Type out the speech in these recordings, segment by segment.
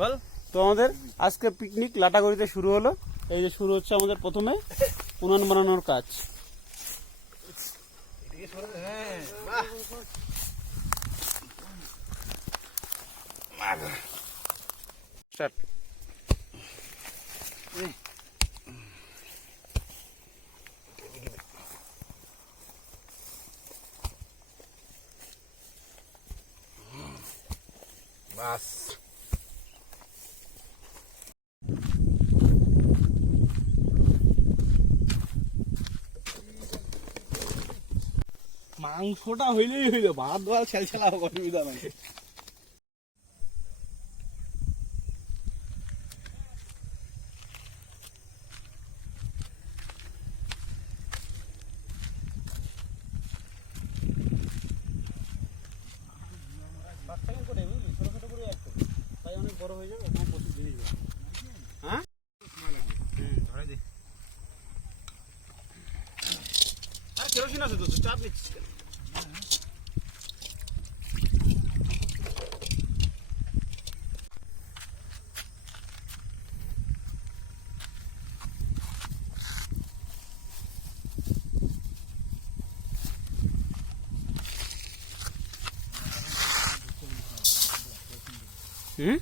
বল। তো আমাদের আজকে পিকনিক লাটাগুড়িতে শুরু হলো। এই যে শুরু হচ্ছে আমাদের প্রথমে উনান বানানোর কাজ। স্টার্ট। বাস মাংসটা হইলেই হইল, ভাত দেওয়ার ছেলছেলা অসুবিধা নাই। অনেক বড় হয়ে যাবে, প্রচুর জিনিস। হ্যাঁ ধরে দে। আর কেরোসিন আছে তো, চাপ নিচ্ছিস কেন? হুম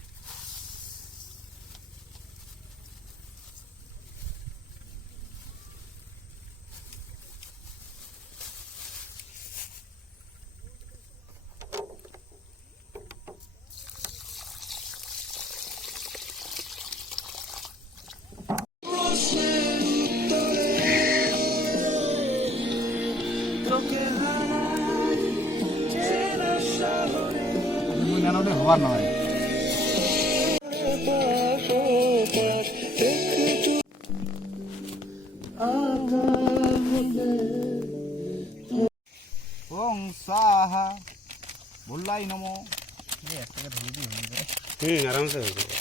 হওয়ার নয়। ওং সাহা বললাই নমো। একটাকে ধরে দিয়ে হয়ে যাবে। আরামসে হয়ে যাবে।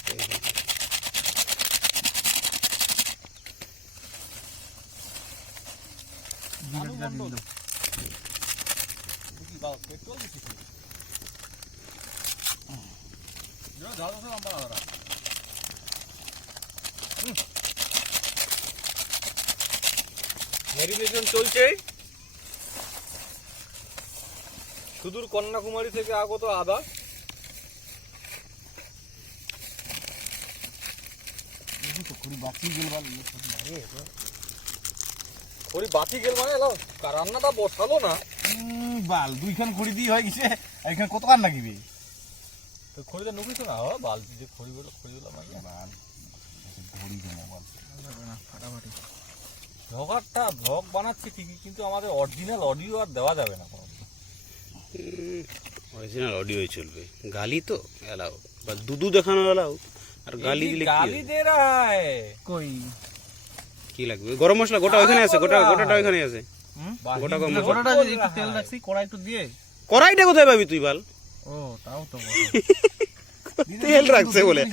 ম্যারিনেশন চলছে। সুদূর কন্যাকুমারী থেকে আগত আদা। বাতি গেল মানে রান্নাটা বসালো না বাল, দুইখান খড়ি দিয়ে হয়ে গেছে। এখানে কত কান লাগিবে? খড়িটা নুকিস না বাল, যে খড়িগুলো মানে বাল খড়ি দেবো বাল ফাটাফাটি। ভ্লগারটা ভ্লগ বানাচ্ছে ঠিকই, কিন্তু আমাদের অরিজিনাল অডিও আর দেওয়া যাবে না। অরিজিনাল অডিওই চলবে। গালি তো এলাও, বা দুদু দেখানো এলাও, আর গালি দিলে গালি দে রায় কই কি লাগবে? গরম মশলা গোটা ওখানে আছে, গোটাটা ওখানে আছে। গোটা গরম মশলাটা একটু তেল রাখছি, কড়াই একটু দিয়ে। কড়াইটা কোথায় পাবি তুই বাল? ও তাও তো তেল রাখছে বলে,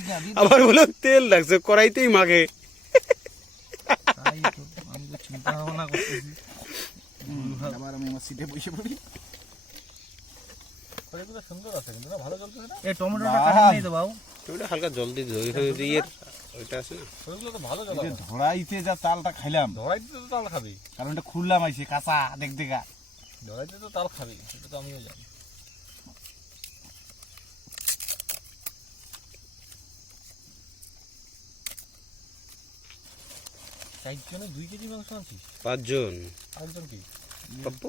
আবার বলে তেল রাখছে, কড়াইতেই মাখে। আমি তো চিন্তা ভাবনা করতেছি, আবার আমি আমার সিটে বসে পড়ি। সুন্দর আছে কিন্তু না, ভালো চলতেছে না। এই টমেটোটা কাটা নেই তো বাবু, টমেটো হালকা জল দিয়ে দিও। এর ওইটা আছে না, ওইগুলো তো ভালো চলে। ধরাইতে যা চালটা খাইলাম, ধরাইতে তো তাল খাবি, কারণ এটা খুললাম আইছে কাঁচা দেখ দেখা। ধরাইতে তো তাল খাবি, সেটা তো আমিও জানি। চারজনে 2 কেজি মাংস আনছিস? 5 জন। আরেকজন কি? পাপ্পু।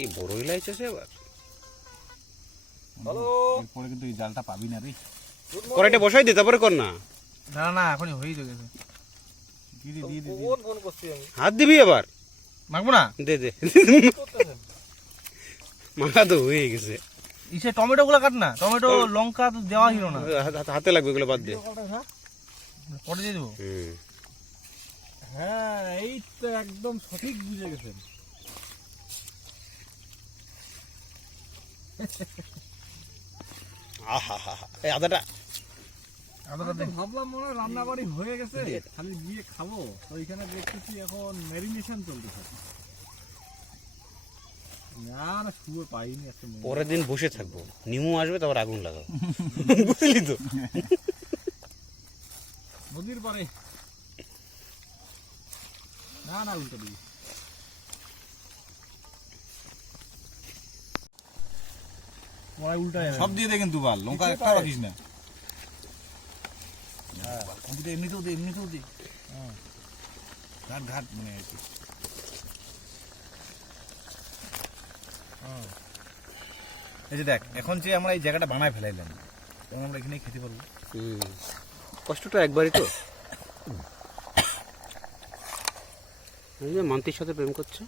এই বড় ইলাইচ আছে আবার। হ্যালো, এরপরে কিন্তু এই জালটা পাবি না রে। কড়াইটা বসাই দে, তারপরে কর না। না না এখনই হয়ে গেছে। দিয়ে দে। ফোন করছি আমি। হাত দিবি আবার? মাখবো না, দে দে। মাখা তো হয়ে গেছে। ইসে টমেটো গুলো কাট না, টমেটো লঙ্কা তো দেওয়া হলো না, হাতে লাগবে, এগুলো বাদ দে। পরে দিয়ে দেবো। হ্যাঁ এই তো একদম সঠিক বুঝে গেছেন। এই আদাটা ভাবলাম মনে হয় রান্না বাড়ি হয়ে গেছে, খালি গিয়ে খাবো। তো এখানে দেখতেছি এখন ম্যারিনেশন চলতেছে। পরের দিন বসে থাকবো, নিমু আসবে তারপর আগুন লাগাবো। বুঝলি তো? নদীর পারে না উল্টে দিবি। সব দিয়ে দে কিন্তু বাল, লঙ্কা একটা রাখিস না। এমনিতেও দে ঘাট ঘাট মানে আর কি। এই যে দেখ, এখন যে আমরা এই জায়গাটা বানায় ফেলাইলাম, তখন আমরা এখানেই খেতে পারবো। কষ্টটা একবারই তো। মান্তির সাথে প্রেম করছে।